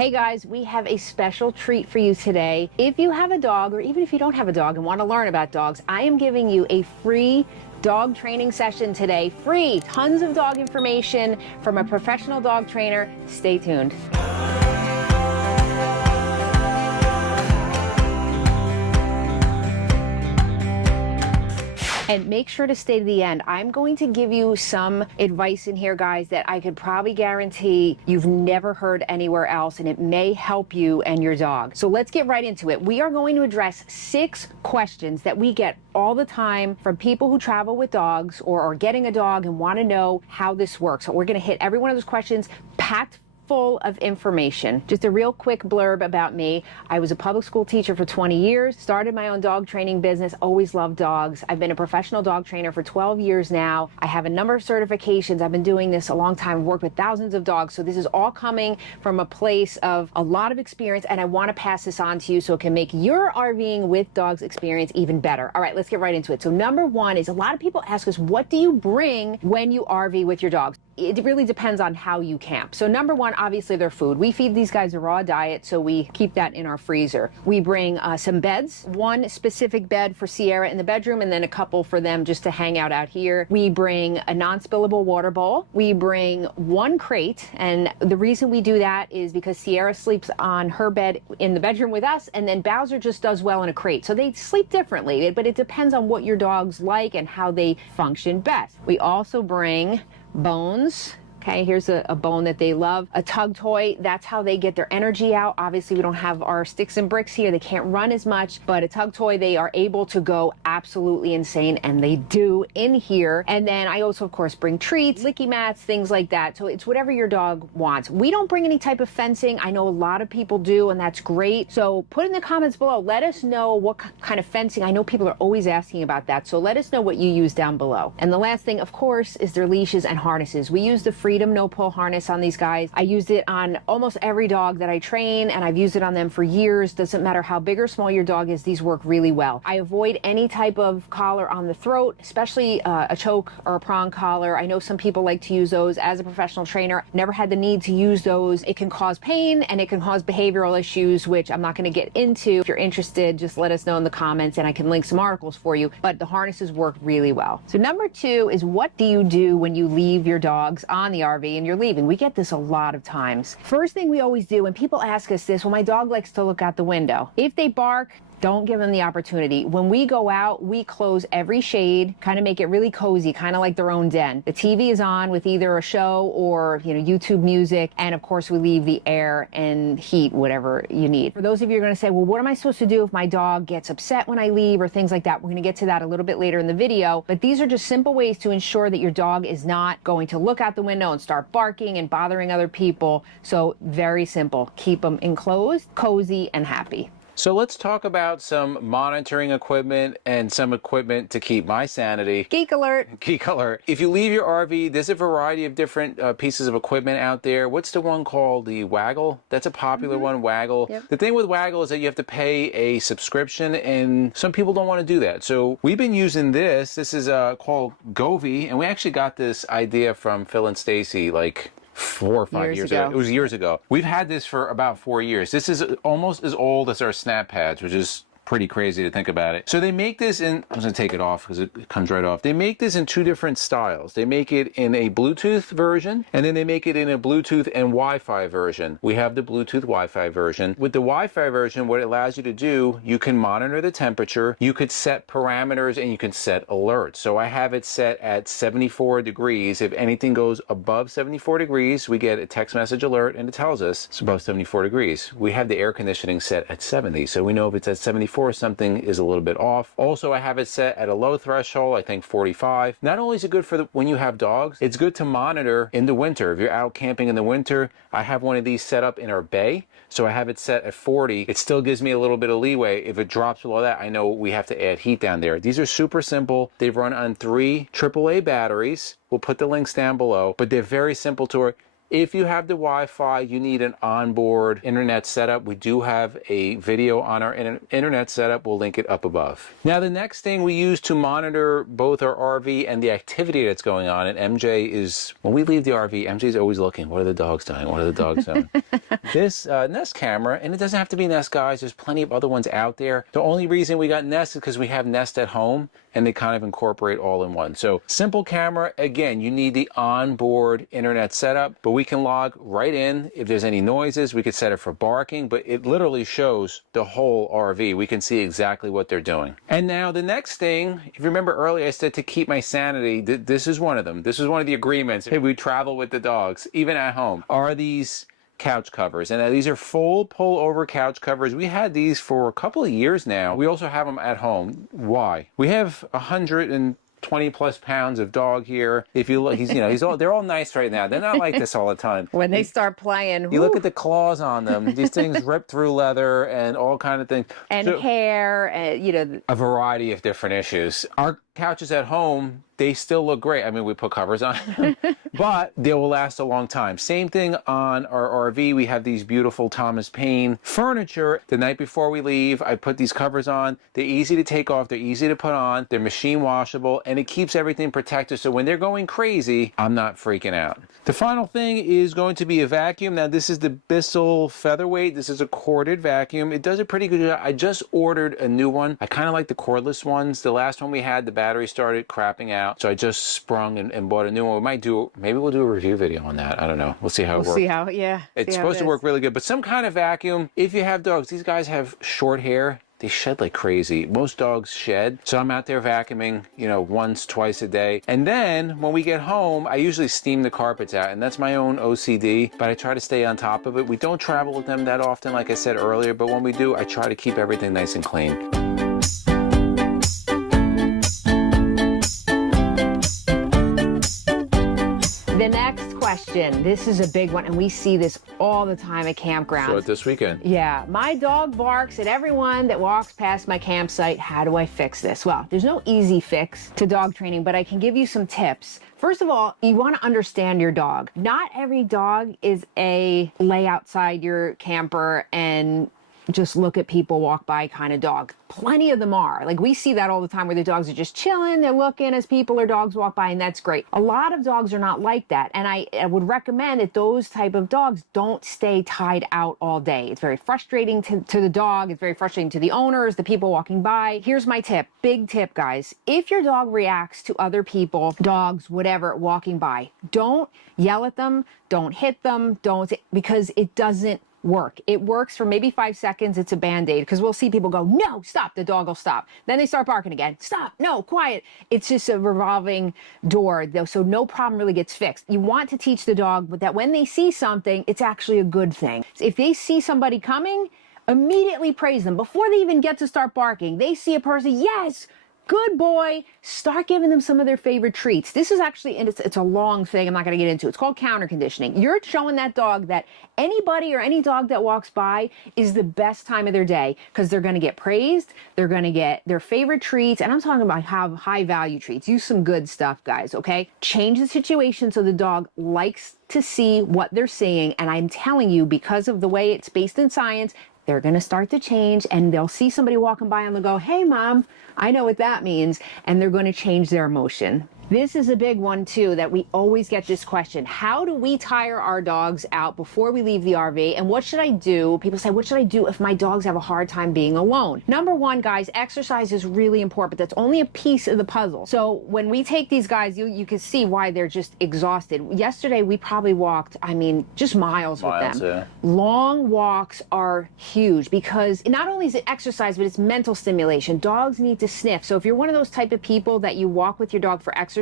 Hey guys, we have a special treat for you today. If you have a dog, or even if you don't have a dog and want to learn about dogs, I am giving you a free dog training session today. Free! Tons of dog information from a professional dog trainer. Stay tuned. And make sure to stay to the end. I'm going to give you some advice in here, guys, that I could probably guarantee you've never heard anywhere else, and it may help you and your dog. So let's get right into it. We are going to address 6 questions that we get all the time from people who travel with dogs or are getting a dog and want to know how this works. So we're going to hit every one of those questions, packed full of information. Just a real quick blurb about me. I was a public school teacher for 20 years, started my own dog training business, always loved dogs. I've been a professional dog trainer for 12 years now. I have a number of certifications. I've been doing this a long time, worked with thousands of dogs. So this is all coming from a place of a lot of experience, and I want to pass this on to you so it can make your RVing with dogs experience even better. All right, let's get right into it. So number one is, a lot of people ask us, what do you bring when you RV with your dogs? It really depends on how you camp. So number one, obviously their food. We feed these guys a raw diet, so we keep that in our freezer. We bring some beds, one specific bed for Sierra in the bedroom, and then a couple for them just to hang out here. We bring a non-spillable water bowl. We bring 1 crate, and the reason we do that is because Sierra sleeps on her bed in the bedroom with us, and then Bowser just does well in a crate. So they sleep differently, but it depends on what your dogs like and how they function best. We also bring bones. Okay, here's a bone that they love. A tug toy, that's how they get their energy out. Obviously, we don't have our sticks and bricks here. They can't run as much, but a tug toy, they are able to go absolutely insane, and they do in here. And then I also, of course, bring treats, licky mats, things like that. So it's whatever your dog wants. We don't bring any type of fencing. I know a lot of people do, and that's great. So put in the comments below. Let us know what kind of fencing. I know people are always asking about that. So let us know what you use down below. And the last thing, of course, is their leashes and harnesses. We use the Freedom no pull harness on these guys. I used it on almost every dog that I train, and I've used it on them for years. Doesn't matter how big or small your dog is, these work really well. I avoid any type of collar on the throat, especially a choke or a prong collar. I know some people like to use those. As a professional trainer, never had the need to use those. It can cause pain and it can cause behavioral issues, which I'm not going to get into. If you're interested, just let us know in the comments and I can link some articles for you, but the harnesses work really well. So number 2 is, what do you do when you leave your dogs on the RV and you're leaving? We get this a lot of times. First thing we always do, and people ask us this, well, my dog likes to look out the window. If they bark, don't give them the opportunity. When we go out, we close every shade, kind of make it really cozy, kind of like their own den. The TV is on with either a show or, YouTube music. And of course, we leave the air and heat, whatever you need. For those of you who are going to say, well, what am I supposed to do if my dog gets upset when I leave or things like that? We're going to get to that a little bit later in the video. But these are just simple ways to ensure that your dog is not going to look out the window and start barking and bothering other people. So very simple. Keep them enclosed, cozy, and happy. So let's talk about some monitoring equipment and some equipment to keep my sanity. Geek alert. Geek alert. If you leave your RV, there's a variety of different pieces of equipment out there. What's the one called? The Waggle? That's a popular one, Waggle. Yep. The thing with Waggle is that you have to pay a subscription, and some people don't want to do that. So we've been using this. This is called Govee, and we actually got this idea from Phil and Stacy like 4 or 5 years ago. It was years ago. We've had this for about 4 years. This is almost as old as our snap pads, which is pretty crazy to think about it. So they make this in, I'm going to take it off because it comes right off. They make this in 2 different styles. They make it in a Bluetooth version, and then they make it in a Bluetooth and Wi-Fi version. We have the Bluetooth Wi-Fi version. With the Wi-Fi version, what it allows you to do, you can monitor the temperature, you could set parameters, and you can set alerts. So I have it set at 74 degrees. If anything goes above 74 degrees, we get a text message alert, and it tells us it's above 74 degrees. We have the air conditioning set at 70, so we know if it's at 74, something is a little bit off. Also, I have it set at a low threshold, I think 45. Not only is it good for when you have dogs, it's good to monitor in the winter. If you're out camping in the winter, I have one of these set up in our bay, so I have it set at 40. It still gives me a little bit of leeway. If it drops below that, I know we have to add heat down there. These are super simple. They run on 3 AAA batteries. We'll put the links down below, but they're very simple to work. If you have the Wi-Fi, you need an onboard internet setup. We do have a video on our internet setup. We'll link it up above. Now, the next thing we use to monitor both our RV and the activity that's going on, and MJ is, when we leave the RV, MJ's always looking, what are the dogs doing? What are the dogs doing? This Nest camera, and it doesn't have to be Nest, guys. There's plenty of other ones out there. The only reason we got Nest is because we have Nest at home, and they kind of incorporate all in one. So simple camera, again, you need the onboard internet setup, but we can log right in. If there's any noises, we could set it for barking, but it literally shows the whole RV. We can see exactly what they're doing. And now the next thing, if you remember earlier, I said to keep my sanity, this is one of them. This is one of the agreements. Hey, we travel with the dogs, even at home, are these couch covers. And these are full pull over couch covers. We had these for a couple of years now. We also have them at home. Why? We have 120 plus pounds of dog here. If you look, they're all nice right now. They're not like this all the time. When they start playing, you look at the claws on them. These things rip through leather and all kind of things. And so, hair, a variety of different issues. Our couches at home, they still look great. I mean, we put covers on them, but they will last a long time. Same thing on our RV. We have these beautiful Thomas Paine furniture. The night before we leave, I put these covers on. They're easy to take off. They're easy to put on. They're machine washable, and it keeps everything protected. So when they're going crazy, I'm not freaking out. The final thing is going to be a vacuum. Now, this is the Bissell Featherweight. This is a corded vacuum. It does a pretty good job. I just ordered a new one. I kind of like the cordless ones. The last one we had, the battery started crapping out. So I just sprung and bought a new one. Maybe we'll do a review video on that. I don't know. We'll see how it works. It's supposed to work really good. But some kind of vacuum, if you have dogs, these guys have short hair. They shed like crazy. Most dogs shed. So I'm out there vacuuming, once, twice a day. And then when we get home, I usually steam the carpets out. And that's my own OCD, but I try to stay on top of it. We don't travel with them that often, like I said earlier, but when we do, I try to keep everything nice and clean. The next question, this is a big one, and we see this all the time at campgrounds. So this weekend. Yeah, my dog barks at everyone that walks past my campsite. How do I fix this? Well, there's no easy fix to dog training, but I can give you some tips. First of all, you want to understand your dog. Not every dog is a lay outside your camper and just look at people walk by kind of dog. Plenty of them are. Like, we see that all the time where the dogs are just chilling, they're looking as people or dogs walk by, and that's great. A lot of dogs are not like that, and I would recommend that those type of dogs don't stay tied out all day. It's very frustrating to the dog. It's very frustrating to the owners, the people walking by. Here's my tip. Big tip, guys. If your dog reacts to other people, dogs, whatever, walking by, don't yell at them, don't hit them, because it doesn't work. It works for maybe 5 seconds. It's a band-aid, because we'll see people go, no, stop. The dog will stop. Then they start barking again. Stop. No, quiet. It's just a revolving door, though, so no problem really gets fixed. You want to teach the dog that when they see something, it's actually a good thing. If they see somebody coming, immediately praise them. Before they even get to start barking, they see a person, yes, good boy, start giving them some of their favorite treats. This is actually, and it's a long thing, I'm not going to get into. It's called counter conditioning. You're showing that dog that anybody or any dog that walks by is the best time of their day, because they're going to get praised, they're going to get their favorite treats, and I'm talking about high value treats. Use some good stuff, guys, okay? Change the situation so the dog likes to see what they're seeing, and I'm telling you, because of the way it's based in science, they're going to start to change, and they'll see somebody walking by and they'll go, hey, Mom, I know what that means, and they're going to change their emotion. This is a big one, too, that we always get this question. How do we tire our dogs out before we leave the RV? And what should I do? People say, what should I do if my dogs have a hard time being alone? Number one, guys, exercise is really important, but that's only a piece of the puzzle. So when we take these guys, you can see why they're just exhausted. Yesterday, we probably walked, just miles with them. Yeah. Long walks are huge, because not only is it exercise, but it's mental stimulation. Dogs need to sniff. So if you're one of those type of people that you walk with your dog for exercise,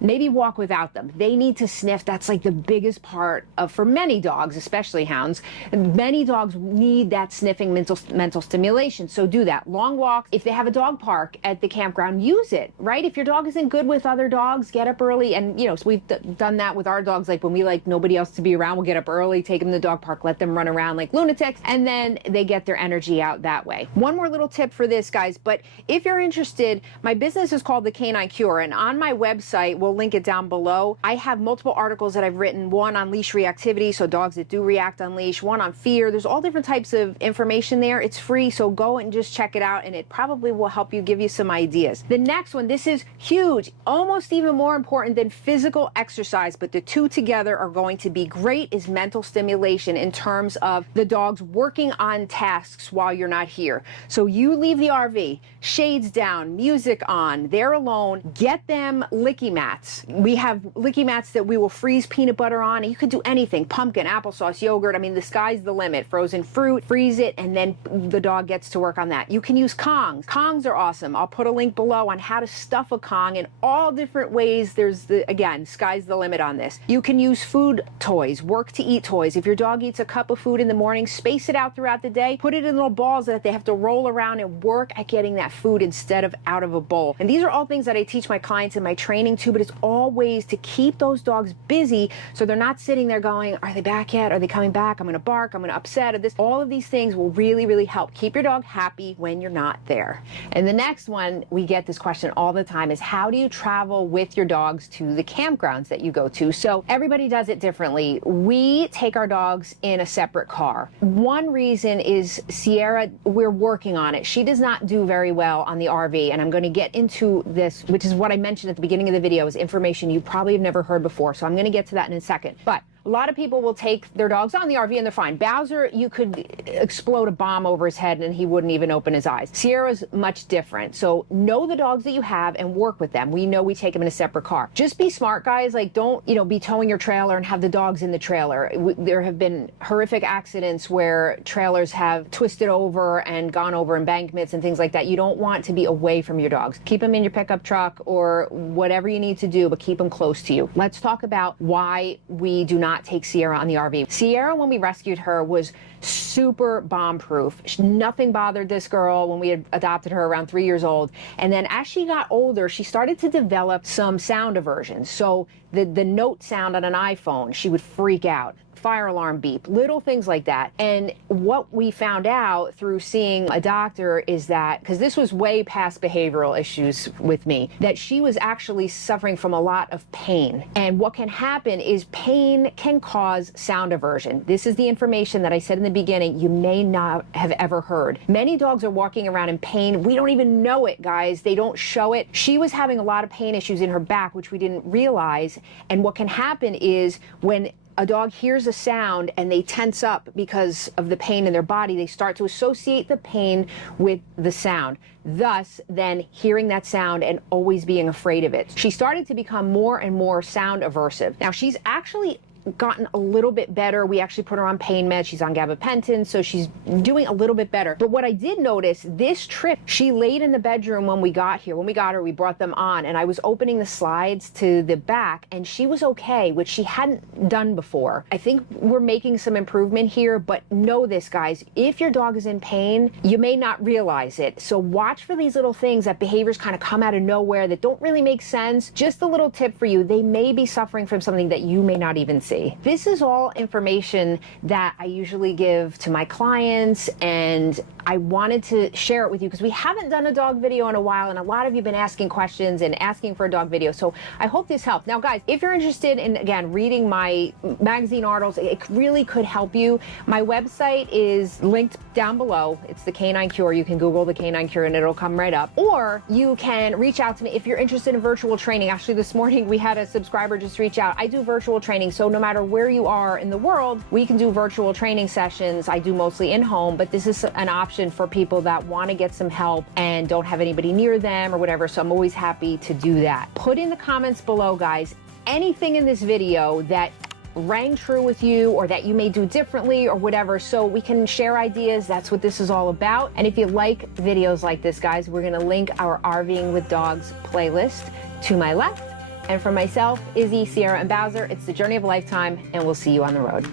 maybe walk without them. They need to sniff. That's like the biggest part for many dogs, especially hounds. Many dogs need that sniffing mental stimulation. So do that. Long walk. If they have a dog park at the campground, use it, right? If your dog isn't good with other dogs, get up early. And, so we've done that with our dogs. Like when we like nobody else to be around, we'll get up early, take them to the dog park, let them run around like lunatics, and then they get their energy out that way. One more little tip for this, guys, but if you're interested, my business is called The Canine Cure, and on my website, website, we'll link it down below. I have multiple articles that I've written, one on leash reactivity, so dogs that do react on leash, one on fear. There's all different types of information there. It's free, so go and just check it out, and it probably will help you, give you some ideas. The next one, this is huge, almost even more important than physical exercise, but the two together are going to be great, is mental stimulation in terms of the dogs working on tasks while you're not here. So you leave the RV, shades down, music on, they're alone, get them licky mats. We have licky mats that we will freeze peanut butter on, and you could do anything, pumpkin, applesauce, yogurt. I mean, the sky's the limit. Frozen fruit, freeze it, and then the dog gets to work on that. You can use Kongs. Kongs are awesome. I'll put a link below on how to stuff a Kong in all different ways. There's again, sky's the limit on this. You can use food toys, work to eat toys. If your dog eats a cup of food in the morning, space it out throughout the day, put it in little balls that they have to roll around and work at getting that food instead of out of a bowl. And these are all things that I teach my clients in my training too, but it's all ways to keep those dogs busy so they're not sitting there going, are they back yet? Are they coming back? I'm gonna bark, I'm gonna upset at this. All of these things will really, really help keep your dog happy when you're not there. And the next one, we get this question all the time, is how do you travel with your dogs to the campgrounds that you go to? So everybody does it differently. We take our dogs in a separate car. One reason is Sierra, we're working on it. She does not do very well on the RV, and I'm going to get into this, which is what I mentioned at the beginning of the video, is information you probably have never heard before. So I'm going to get to that in a second. But a lot of people will take their dogs on the RV and they're fine. Bowser, you could explode a bomb over his head and he wouldn't even open his eyes. Sierra's much different. So know the dogs that you have and work with them. We know we take them in a separate car. Just be smart, guys. Like, don't, be towing your trailer and have the dogs in the trailer. There have been horrific accidents where trailers have twisted over and gone over embankments and things like that. You don't want to be away from your dogs. Keep them in your pickup truck or whatever you need to do, but keep them close to you. Let's talk about why we do not take Sierra on the RV. Sierra, when we rescued her, was super bomb-proof. Nothing bothered this girl when we had adopted her around 3 years old. And then as she got older, she started to develop some sound aversion. So the note sound on an iPhone, she would freak out. Fire alarm beep, little things like that. And what we found out through seeing a doctor is that, because this was way past behavioral issues with me, that she was actually suffering from a lot of pain. And what can happen is pain can cause sound aversion. This is the information that I said in the beginning you may not have ever heard. Many dogs are walking around in pain. We don't even know it, guys. They don't show it. She was having a lot of pain issues in her back, which we didn't realize. And what can happen is when a dog hears a sound and they tense up because of the pain in their body, they start to associate the pain with the sound. Thus, then hearing that sound and always being afraid of it. She started to become more and more sound aversive. Now, she's actually gotten a little bit better. We actually put her on pain meds. She's on gabapentin, so she's doing a little bit better. But what I did notice this trip, she laid in the bedroom when we got here. When we got her, we brought them on, and I was opening the slides to the back, and she was okay, which she hadn't done before. I think we're making some improvement here, but know this, guys. If your dog is in pain, you may not realize it. So watch for these little things, that behaviors kind of come out of nowhere that don't really make sense. Just a little tip for you. They may be suffering from something that you may not even see. This is all information that I usually give to my clients, and I wanted to share it with you because we haven't done a dog video in a while, and a lot of you have been asking questions and asking for a dog video. So I hope this helped. Now, guys, if you're interested in, again, reading my magazine articles, it really could help you. My website is linked down below. It's the Canine Cure. You can Google the Canine Cure and it'll come right up. Or you can reach out to me if you're interested in virtual training. Actually, this morning we had a subscriber just reach out. I do virtual training, so no matter where you are in the world, we can do virtual training sessions. I do mostly in-home, but this is an option for people that want to get some help and don't have anybody near them or whatever, so I'm always happy to do that. Put in the comments below, guys, anything in this video that rang true with you or that you may do differently or whatever, so we can share ideas. That's what this is all about. And if you like videos like this, guys, we're going to link our RVing with Dogs playlist to my left. And for myself, Izzy, Sierra, and Bowser, it's the journey of a lifetime, and we'll see you on the road.